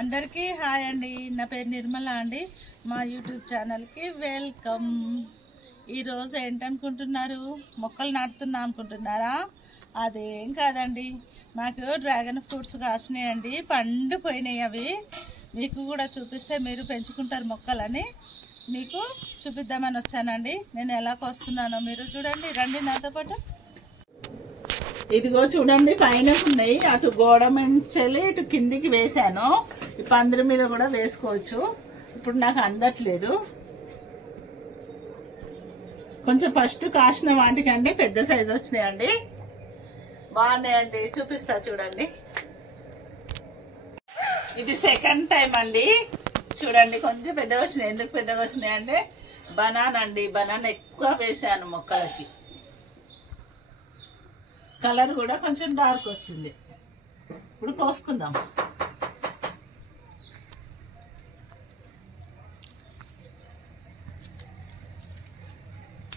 అందరికీ హాయ్ అండి. నా పేరు నిర్మల అండి. మా యూట్యూబ్ ఛానల్కి వెల్కమ్. ఈరోజు ఏంటనుకుంటున్నారు? మొక్కలు నాటుతున్నా అనుకుంటున్నారా? అదేం కాదండి, మాకు డ్రాగన్ ఫ్రూట్స్ కాసినాయండి, పండిపోయినాయి. అవి మీకు కూడా చూపిస్తే మీరు పెంచుకుంటారు మొక్కలని, మీకు చూపిద్దామని వచ్చానండి. నేను ఎలా కోస్తున్నానో మీరు చూడండి, రండి నాతో పాటు. ఇదిగో చూడండి, పైన ఉన్నాయి. అటు గోడ మంచెలి ఇటు కిందికి వేసాను. ఈ పందిరి మీద కూడా వేసుకోవచ్చు. ఇప్పుడు నాకు అందట్లేదు. కొంచెం ఫస్ట్ కాసిన వాటికంటే పెద్ద సైజు వచ్చినాయండి, బాగున్నాయండి. చూపిస్తా చూడండి. ఇది సెకండ్ టైం అండి. చూడండి, కొంచెం పెద్దగా వచ్చినాయి. ఎందుకు పెద్దగా వచ్చినాయి అంటే బనానా అండి. బనానా ఎక్కువ వేసాను మొక్కలకి. కలర్ కూడా కొంచెం డార్క్ వచ్చింది. ఇప్పుడు కోసుకుందాం.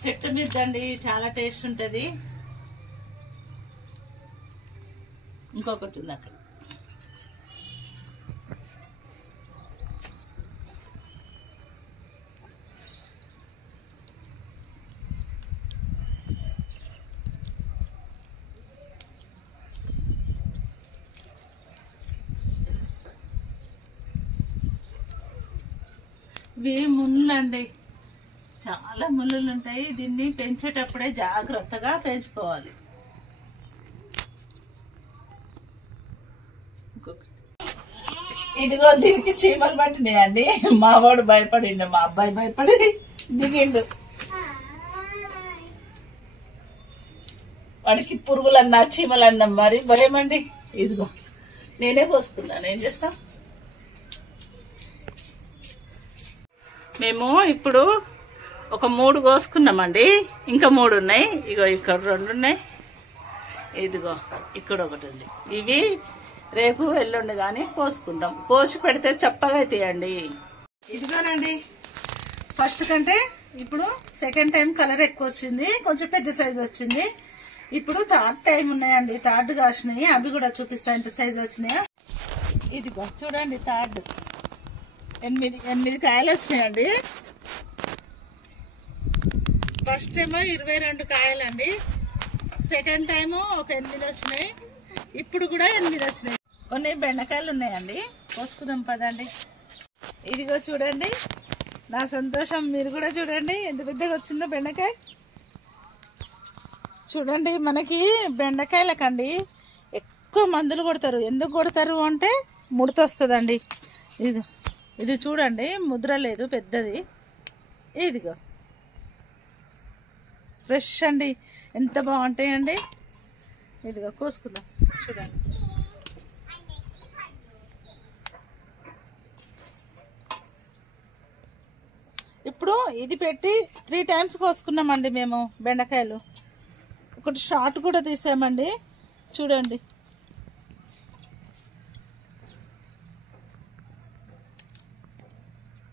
చెట్టు మీద అండి, చాలా టేస్ట్ ఉంటుంది. ఇంకొకటి ఉంది అక్కడ. ఇవి ముళ్ళండి, చాలా ముళ్ళు ఉంటాయి. దీన్ని పెంచేటప్పుడే జాగ్రత్తగా పెంచుకోవాలి. ఇదిగో దీనికి చీమలు పట్టినాయండి. మా వాడు భయపడిండు, మా అబ్బాయి భయపడి దిగిండు. వాడికి పురుగులన్నా చీమలన్నా మరి భయమండి. ఇదిగో నేనే కోసుకున్నాను, ఏం చేస్తా. మేము ఇప్పుడు ఒక 3 కోసుకున్నామండి, ఇంకా 3 ఉన్నాయి. ఇగో ఇక్కడ 2 ఉన్నాయి, ఇదిగో ఇక్కడ ఒకటి ఉంది. ఇవి రేపు ఎల్లుండి కానీ కోసుకుంటాం. కోసి పెడితే చప్పగా అవుతాయండి. ఇదిగోనండి, ఫస్ట్ కంటే ఇప్పుడు సెకండ్ టైం కలర్ ఎక్కువ వచ్చింది, కొంచెం పెద్ద సైజు వచ్చింది. ఇప్పుడు థర్డ్ టైం ఉన్నాయండి, థర్డ్ కాసినాయి. అవి కూడా చూపిస్తా ఎంత సైజు వచ్చినాయా. ఇదిగో చూడండి, థర్డ్ 8 కాయలు వచ్చినాయండి. ఫస్ట్ ఏమో 22 కాయలండి. సెకండ్ టైము ఒక 8 వచ్చినాయి. ఇప్పుడు కూడా 8 వచ్చినాయి. కొన్ని బెండకాయలు ఉన్నాయండి, కోసుకుందాం పదండి. ఇదిగో చూడండి, నా సంతోషం మీరు కూడా చూడండి ఎంత పెద్దగా వచ్చిందో బెండకాయ. చూడండి, మనకి బెండకాయలకండి ఎక్కువ మందులు కొడతారు. ఎందుకు కొడతారు అంటే ముడత వస్తుందండి. ఇదిగో ఇది చూడండి, ముద్ర లేదు, పెద్దది. ఇదిగో ఫ్రెష్ అండి, ఎంత బాగుంటాయండి. ఇదిగో కోసుకుందాం చూడండి. ఇప్పుడు ఇది పెట్టి 3 టైమ్స్ కోసుకున్నామండి మేము బెండకాయలు. ఒకటి షార్ట్ కూడా తీసామండి, చూడండి.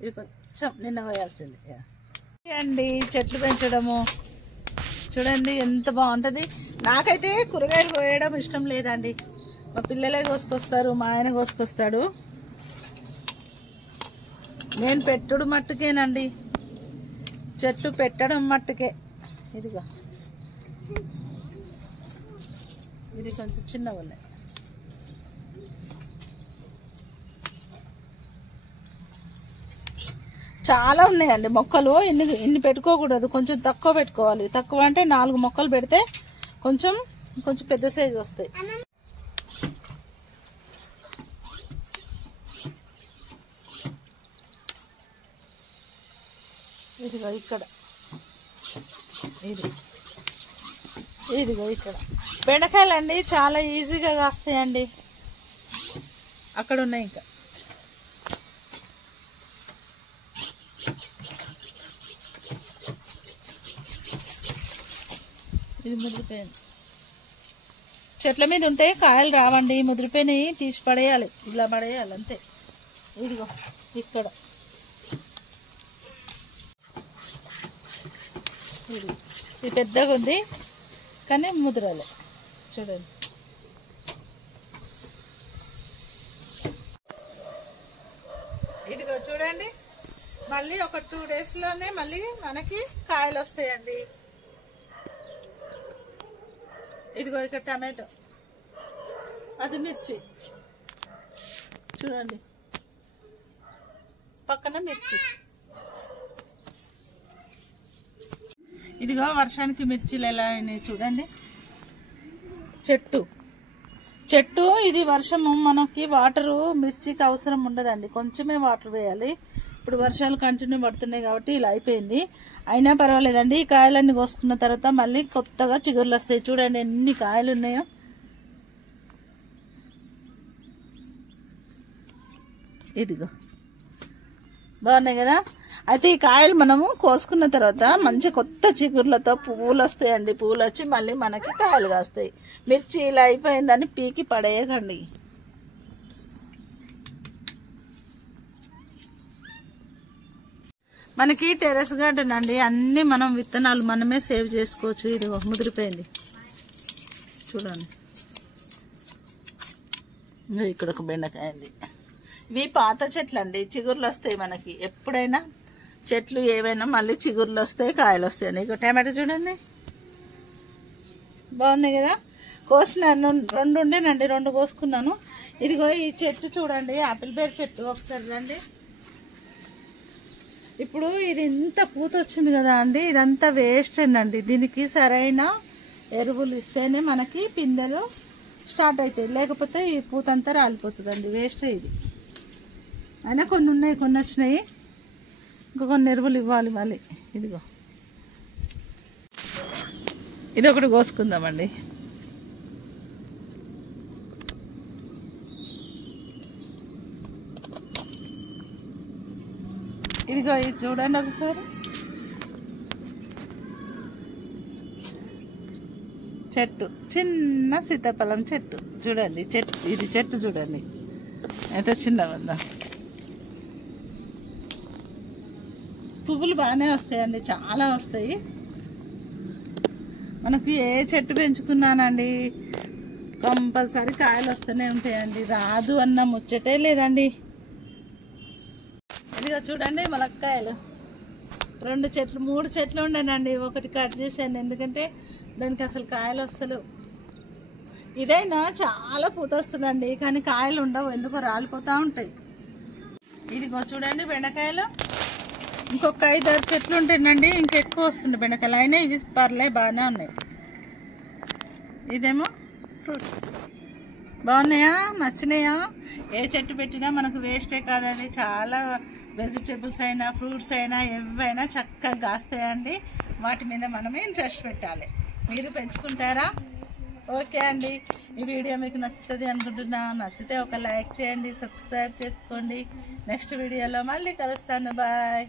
ఇది కొంచెం నిన్న పోయాల్సింది అండి. చెట్లు పెంచడము చూడండి ఎంత బాగుంటుంది. నాకైతే కూరగాయలు కోయడం ఇష్టం లేదండి, మా పిల్లలే కోసుకొస్తారు, మా ఆయన కోసుకొస్తాడు. నేను పెట్టుడు మట్టుకేనండి, చెట్లు పెట్టడం మట్టుకే. ఇదిగో ఇది కొంచెం చిన్నగా ఉన్నాయి. చాలా ఉన్నాయండి మొక్కలు. ఇన్ని పెట్టుకోకూడదు, కొంచెం తక్కువ పెట్టుకోవాలి. తక్కువ అంటే 4 మొక్కలు పెడితే కొంచెం పెద్ద సైజు వస్తాయి. ఇదిగో ఇక్కడ, ఇదిగో ఇక్కడ బెండకాయలు అండి, చాలా ఈజీగా కాస్తాయండి. అక్కడ ఉన్నాయి ఇంకా. ఇది ముదిరిపోయింది. చెట్ల మీద ఉంటే కాయలు రావండి, ముదిరిపోయినాయి, తీసి పడేయాలి, ఇలా పడేయాలి అంతే. ఇదిగో ఇక్కడ ఇది పెద్దగా ఉంది కానీ ముద్రలే, చూడండి. ఇదిగో చూడండి, మళ్ళీ ఒక 2 డేస్లోనే మళ్ళీ మనకి కాయలు వస్తాయండి. ఇదిగో ఇక్కడ టమాటో, అది మిర్చి చూడండి, పక్కన మిర్చి. ఇదిగో వర్షానికి మిర్చీలు ఎలా అయినాయి చూడండి. చెట్టు ఇది వర్షము మనకి వాటరు మిర్చికి అవసరం ఉండదండి, కొంచెమే వాటర్ వేయాలి. ఇప్పుడు వర్షాలు కంటిన్యూ పడుతున్నాయి కాబట్టి ఇలా అయిపోయింది. అయినా పర్వాలేదండి, ఈ కాయలన్నీ కోసుకున్న తర్వాత మళ్ళీ కొత్తగా చిగుర్లు వస్తాయి. చూడండి ఎన్ని కాయలు ఉన్నాయో. ఇదిగో బాగున్నాయి కదా. అయితే ఈ కాయలు మనము కోసుకున్న తర్వాత మంచి కొత్త చిగుర్లతో పువ్వులు వస్తాయండి. పువ్వులు వచ్చి మళ్ళీ మనకి కాయలు కాస్తాయి. మిర్చి ఇలా అయిపోయిందని పీకి పడేయకండి. మనకి టెర్రస్ గార్డెన్ అండి, అన్నీ మనం విత్తనాలు మనమే సేవ్ చేసుకోవచ్చు. ఇది ముదిరిపోయింది చూడండి. ఇక్కడ ఒక బెండకాయ ఉంది. ఇవి పాత చెట్లు అండి, చిగుర్లు వస్తాయి మనకి. ఎప్పుడైనా చెట్లు ఏవైనా మళ్ళీ చిగుర్లు వస్తాయి, కాయలు వస్తాయండి. ఇక టమాటో చూడండి బాగున్నాయి కదా. కోసిన 2 ఉండేనండి, 2 కోసుకున్నాను. ఇదిగో ఈ చెట్టు చూడండి, ఆపిల్ బేర్ చెట్టు. ఒకసారి రండి. ఇప్పుడు ఇది ఇంత పూత వచ్చింది కదా అండి, ఇదంతా వేస్ట్ అండి. దీనికి సరైన ఎరువులు ఇస్తేనే మనకి పిందెలు స్టార్ట్ అవుతాయి, లేకపోతే ఈ పూత అంతా రాలిపోతుందండి, వేస్ట్ ఇది. అయినా కొన్ని ఉన్నాయి, కొన్ని వచ్చినాయి, ఇంకా కొన్ని ఎరువులు ఇవ్వాలి మళ్ళీ. ఇదిగో ఇది ఒకటి కోసుకుందామండి. ఇదిగో ఇది చూడండి ఒకసారి, చెట్టు, చిన్న సీతాఫలం చెట్టు చూడండి. ఇది చెట్టు చూడండి అయితే చిన్నగా ఉందా. పువ్వులు బాగానే వస్తాయండి, చాలా వస్తాయి. మనకి ఏ చెట్టు పెంచుకున్నానండి కంపల్సరీ కాయలు వస్తూనే ఉంటాయండి, రాదు అన్న ముచ్చటే లేదండి. ఇదిగో చూడండి ములక్కాయలు, 2 చెట్లు 3 చెట్లు ఉండేనండి, ఒకటి కట్ చేశాను ఎందుకంటే దానికి అసలు కాయలు వస్తలేవు. ఇదైనా చాలా పూత వస్తుందండి, కానీ కాయలు ఉండవు, ఎందుకో రాలిపోతూ ఉంటాయి. ఇదిగో చూడండి బెండకాయలు, ఇంకొక 5-6 చెట్లు ఉంటాయండి, ఇంకెక్కువ వస్తుండే బెండకాయలు. అయినా ఇవి పర్లే బాగానే ఉన్నాయి. ఇదేమో ఫ్రూట్, బాగున్నాయా, నచ్చినాయా. ఏ చెట్టు పెట్టినా మనకు వేస్టే కాదండి, చాలా వెజిటేబుల్స్ అయినా ఫ్రూట్స్ అయినా ఏవైనా చక్కగా కాస్తాయండి. వాటి మీద మనమే ఇంట్రెస్ట్ పెట్టాలి. మీరు పెంచుకుంటారా? ఓకే అండి, ఈ వీడియో మీకు నచ్చుతుంది అనుకుంటున్నా. నచ్చితే ఒక లైక్ చేయండి, సబ్స్క్రైబ్ చేసుకోండి. నెక్స్ట్ వీడియోలో మళ్ళీ కలుస్తాను. బాయ్.